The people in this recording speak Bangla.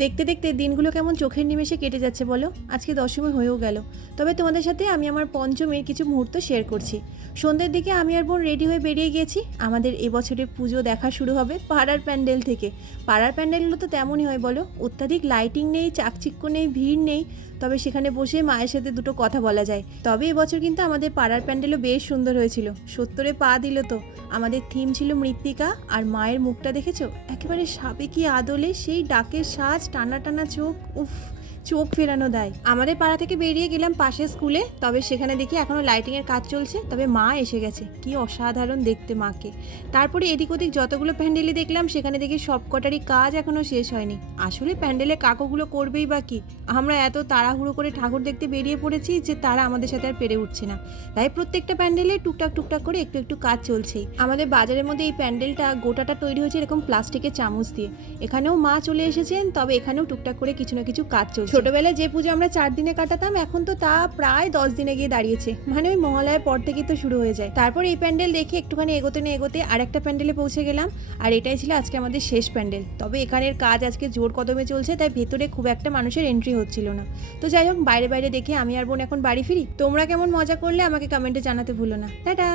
দেখতে দেখতে দিনগুলো কেমন চোখের নিমেষে কেটে যাচ্ছে বলো। আজকে দশমী হয়েও গেল। তবে তোমাদের সাথে আমি আমার পঞ্চমীর কিছু মুহূর্ত শেয়ার করছি। সন্ধ্যের দিকে আমি আর বোন রেডি হয়ে বেরিয়ে গিয়েছি। আমাদের এবছরের পুজো দেখা শুরু হবে পাড়ার প্যান্ডেল থেকে। পাড়ার প্যান্ডেলগুলো তো তেমনই হয় বলো, অত্যাধিক লাইটিং নেই, চাকচিক্য নেই, ভিড় নেই, তবে সেখানে বসে মায়ের সাথে দুটো কথা বলা যায়। তবে এবছর কিন্তু আমাদের পাড়ার প্যান্ডেলও বেশ সুন্দর হয়েছিল। সত্তরে পা দিল তো। আমাদের থিম ছিল মৃত্তিকা, আর মায়ের মুখটা দেখেছো, একেবারে সাবেকি আদলে সেই ডাকের সাজ, টানা টানা চোখ, উফ, চোখ ফেরানো দেয়। আমাদের পাড়া থেকে বেরিয়ে গেলাম পাশের স্কুলে, তবে সেখানে দেখি এখনো লাইটিং এর কাজ চলছে। তবে মা এসে গেছে, কি অসাধারণ দেখতে মাকে। তারপরে এদিক ওদিক যতগুলো প্যান্ডেলই দেখলাম, সেখানে দেখি সবকটারই কাজ এখনো শেষ হয়নি। আসলে প্যান্ডেলে কাকুগুলো করবেই বা কি, আমরা এত তাড়াহুড়ো করে ঠাকুর দেখতে বেরিয়ে পড়েছি যে তারা আমাদের সাথে আর পেরে উঠছে না। তাই প্রত্যেকটা প্যান্ডেলে টুকটাক টুকটাক করে একটু একটু কাজ চলছেই। আমাদের বাজারের মধ্যে এই প্যান্ডেলটা গোটাটা তৈরি হয়েছে এরকম প্লাস্টিকের চামচ দিয়ে। এখানেও মা চলে এসেছেন, তবে এখানেও টুকটাক করে কিছু না কিছু কাজ চলছে। ছোটবেলায় যে পুজো আমরা 4 দিনে কাটাতাম, এখন তো তা প্রায় 10 দিনে গিয়ে দাঁড়িয়েছে। মানে ওই মহালয়ার পর থেকেই তো শুরু হয়ে যায়। তারপর এই প্যান্ডেল দেখে একটুখানি এগোতে না এগোতে আরেকটা প্যান্ডেলে পৌঁছে গেলাম। আর এটাই ছিল আজকে আমাদের শেষ প্যান্ডেল। তবে এখানের কাজ আজকে জোর কদমে চলছে, তাই ভেতরে খুব একটা মানুষের এন্ট্রি হচ্ছিল না। তো যাই হোক, বাইরে বাইরে দেখে আমি আর বোন এখন বাড়ি ফিরি। তোমরা কেমন মজা করলে আমাকে কমেন্টে জানাতে ভুলো না। টাটা।